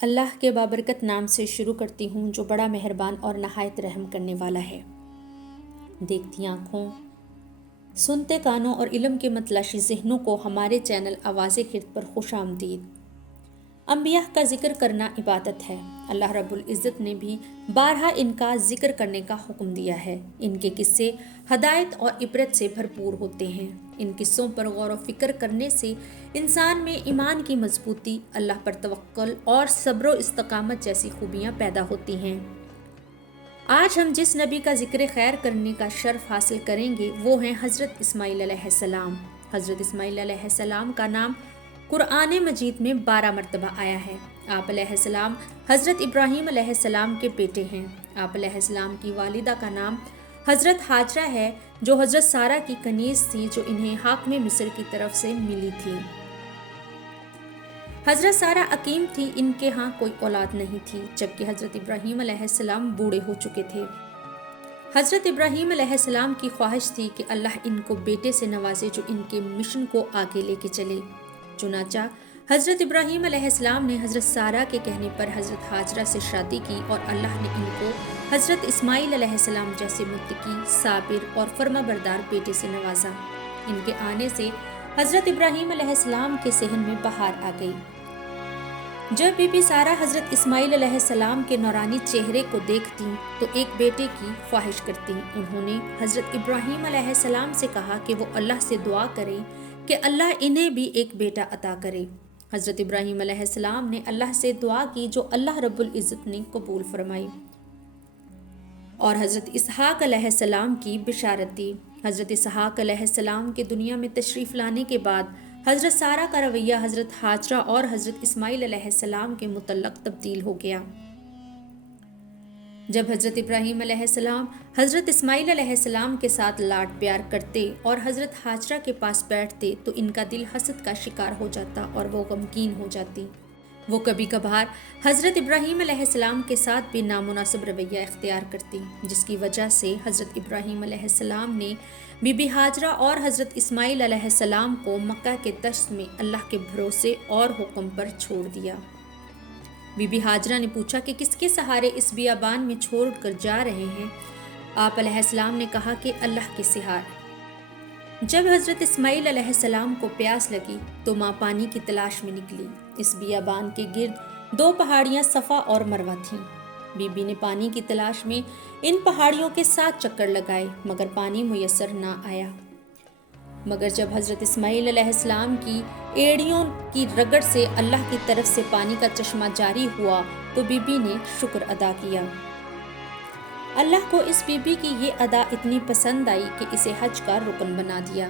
اللہ کے بابرکت نام سے شروع کرتی ہوں جو بڑا مہربان اور نہایت رحم کرنے والا ہے۔ دیکھتی آنکھوں، سنتے کانوں اور علم کے متلاشی ذہنوں کو ہمارے چینل آواز خرد پر خوش آمدید۔ انبیاء کا ذکر کرنا عبادت ہے۔ اللہ رب العزت نے بھی بارہا ان کا ذکر کرنے کا حکم دیا ہے۔ ان کے قصے ہدایت اور عبرت سے بھرپور ہوتے ہیں۔ ان قصوں پر غور و فکر کرنے سے انسان میں ایمان کی مضبوطی، اللہ پر توکل اور صبر و استقامت جیسی خوبیاں پیدا ہوتی ہیں۔ آج ہم جس نبی کا ذکر خیر کرنے کا شرف حاصل کریں گے وہ ہیں حضرت اسماعیل علیہ السلام۔ حضرت اسماعیل علیہ السلام کا نام قرآن مجید میں 12 مرتبہ آیا ہے۔ آپ علیہ السلام حضرت ابراہیم علیہ السلام کے بیٹے ہیں۔ آپ علیہ السلام کی والدہ کا نام حضرت ہاجرہ ہے جو حضرت سارہ کی کنیز تھی جو انہیں حاکم مصر کی طرف سے ملی تھی۔ حضرت سارہ عقیم تھی، ان کے ہاں کوئی اولاد نہیں تھی، جبکہ حضرت ابراہیم علیہ السلام بوڑھے ہو چکے تھے۔ حضرت ابراہیم علیہ السلام کی خواہش تھی کہ اللہ ان کو بیٹے سے نوازے جو ان کے مشن کو آگے لے کے چلے۔ چنانچہ حضرت ابراہیم علیہ السلام نے حضرت سارہ کے کہنے پر حضرت ہاجرہ سے شادی کی اور اللہ نے ان کو حضرت اسماعیل علیہ السلام جیسے متقی، صابر اور فرما بردار بیٹے سے نوازا۔ ان کے آنے سے حضرت ابراہیم علیہ السلام کے صحن میں بہار آ گئی۔ جب بی بی سارہ حضرت اسماعیل علیہ السلام کے نورانی چہرے کو دیکھتی تو ایک بیٹے کی خواہش کرتی۔ انہوں نے حضرت ابراہیم علیہ السلام سے کہا کہ وہ اللہ سے دعا کریں کہ اللہ انہیں بھی ایک بیٹا عطا کرے۔ حضرت ابراہیم علیہ السلام نے اللہ سے دعا کی جو اللہ رب العزت نے قبول فرمائی اور حضرت اسحاق علیہ السلام کی بشارت دی۔ حضرت اسحاق علیہ السلام کے دنیا میں تشریف لانے کے بعد حضرت سارہ کا رویہ حضرت ہاجرہ اور حضرت اسماعیل علیہ السلام کے متعلق تبدیل ہو گیا۔ جب حضرت ابراہیم علیہ السلام حضرت اسماعیل علیہ السلام کے ساتھ لاڈ پیار کرتے اور حضرت ہاجرہ کے پاس بیٹھتے تو ان کا دل حسد کا شکار ہو جاتا اور وہ غمگین ہو جاتی۔ وہ کبھی کبھار حضرت ابراہیم علیہ السلام کے ساتھ بھی نامناسب رویہ اختیار کرتی، جس کی وجہ سے حضرت ابراہیم علیہ السلام نے بی بی ہاجرہ اور حضرت اسماعیل علیہ السلام کو مکہ کے دشت میں اللہ کے بھروسے اور حکم پر چھوڑ دیا۔ بی بی ہاجرہ نے پوچھا کہ کس کے سہارے اس بیابان میں چھوڑ کر جا رہے ہیں؟ آپ علیہ السلام نے کہا کہ اللہ کے سہارے۔ جب حضرت اسماعیل علیہ السلام کو پیاس لگی تو ماں پانی کی تلاش میں نکلی۔ اس بیابان کے گرد 2 پہاڑیاں صفا اور مروہ تھیں۔ بی بی نے پانی کی تلاش میں ان پہاڑیوں کے 7 چکر لگائے مگر پانی میسر نہ آیا۔ مگر جب حضرت اسماعیل علیہ السلام کی ایڑیوں کی رگڑ سے اللہ کی طرف سے پانی کا چشمہ جاری ہوا تو بی بی نے شکر ادا کیا۔ اللہ کو اس بی بی کی یہ ادا اتنی پسند آئی کہ اسے حج کا رکن بنا دیا۔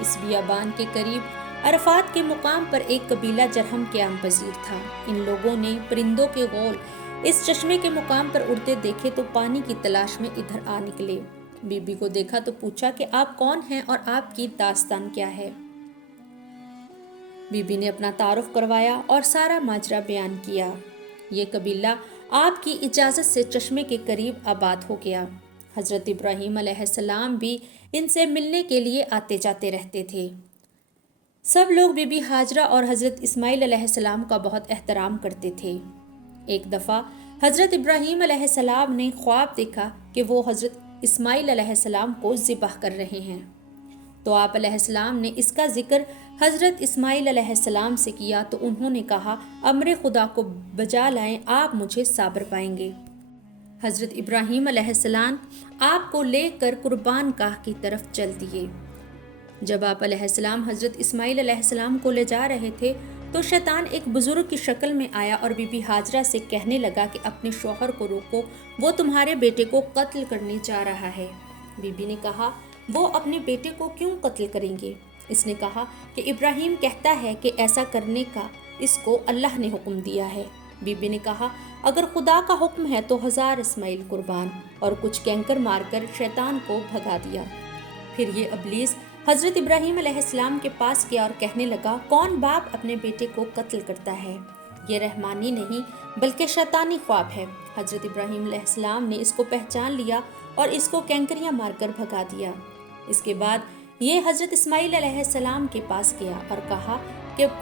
اس بیابان کے قریب عرفات کے مقام پر ایک قبیلہ جرہم قیام پذیر تھا۔ ان لوگوں نے پرندوں کے غول اس چشمے کے مقام پر اڑتے دیکھے تو پانی کی تلاش میں ادھر آ نکلے۔ بی بی کو دیکھا تو پوچھا کہ آپ کون ہیں اور آپ کی داستان کیا ہے؟ بی بی نے اپنا تعارف کروایا اور سارا ماجرا بیان کیا۔ یہ قبیلہ آپ کی اجازت سے چشمے کے قریب آباد ہو گیا۔ حضرت ابراہیم علیہ السلام بھی ان سے ملنے کے لیے آتے جاتے رہتے تھے۔ سب لوگ بی بی ہاجرہ اور حضرت اسماعیل علیہ السلام کا بہت احترام کرتے تھے۔ ایک دفعہ حضرت ابراہیم علیہ السلام نے خواب دیکھا کہ وہ حضرت اسماعیل علیہ السلام کو ذبح کر رہے ہیں، تو آپ علیہ السلام نے اس کا ذکر حضرت اسماعیل علیہ السلام سے کیا تو انہوں نے کہا امر خدا کو بجا لائیں، آپ مجھے صابر پائیں گے۔ حضرت ابراہیم علیہ السلام آپ کو لے کر قربان گاہ کی طرف چل دیے۔ جب آپ علیہ السلام حضرت اسماعیل علیہ السلام کو لے جا رہے تھے تو شیطان ایک بزرگ کی شکل میں آیا اور بی بی ہاجرہ سے کہنے لگا کہ اپنے شوہر کو روکو، وہ تمہارے بیٹے کو قتل کرنے جا رہا ہے۔ بی بی نے کہا وہ اپنے بیٹے کو کیوں قتل کریں گے؟ اس نے کہا کہ ابراہیم کہتا ہے کہ ایسا کرنے کا اس کو اللہ نے حکم دیا ہے۔ بی بی نے کہا اگر خدا کا حکم ہے تو 1000 اسماعیل قربان، اور کچھ کینکر مار کر شیطان کو بھگا دیا۔ پھر یہ ابلیس حضرت ابراہیم علیہ السلام کے پاس گیا اور کہنے لگا کون باپ اپنے بیٹے کو قتل کرتا ہے؟ یہ رحمانی نہیں بلکہ شیطانی خواب ہے۔ حضرت ابراہیم علیہ السلام نے اس کو پہچان لیا اور اس کو کینکریاں مار کر بھگا دیا۔ اس کے بعد یہ حضرت اسماعیل علیہ السلام کے پاس گیا اور کہا کہ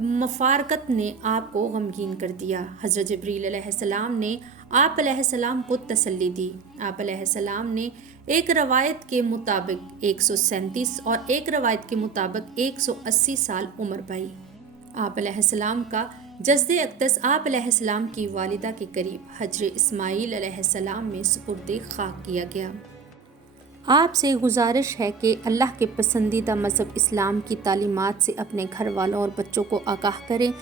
مفارقت نے آپ کو غمگین کر دیا۔ حضرت جبریل علیہ السلام نے آپ علیہ السلام کو تسلی دی۔ آپ علیہ السلام نے ایک روایت کے مطابق 137 اور ایک روایت کے مطابق 180 سال عمر پائی۔ آپ علیہ السلام کا جسد اقدس آپ علیہ السلام کی والدہ کے قریب حجر اسماعیل علیہ السلام میں سپرد خاک کیا گیا۔ آپ سے گزارش ہے کہ اللہ کے پسندیدہ مذہب اسلام کی تعلیمات سے اپنے گھر والوں اور بچوں کو آگاہ کریں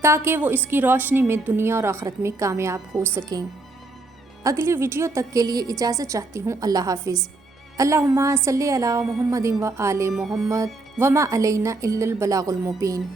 تاکہ وہ اس کی روشنی میں دنیا اور آخرت میں کامیاب ہو سکیں۔ اگلی ویڈیو تک کے لیے اجازت چاہتی ہوں۔ اللہ حافظ۔ اللہم صلی علی محمد و آل محمد وما علینا الا البلاغ المبین۔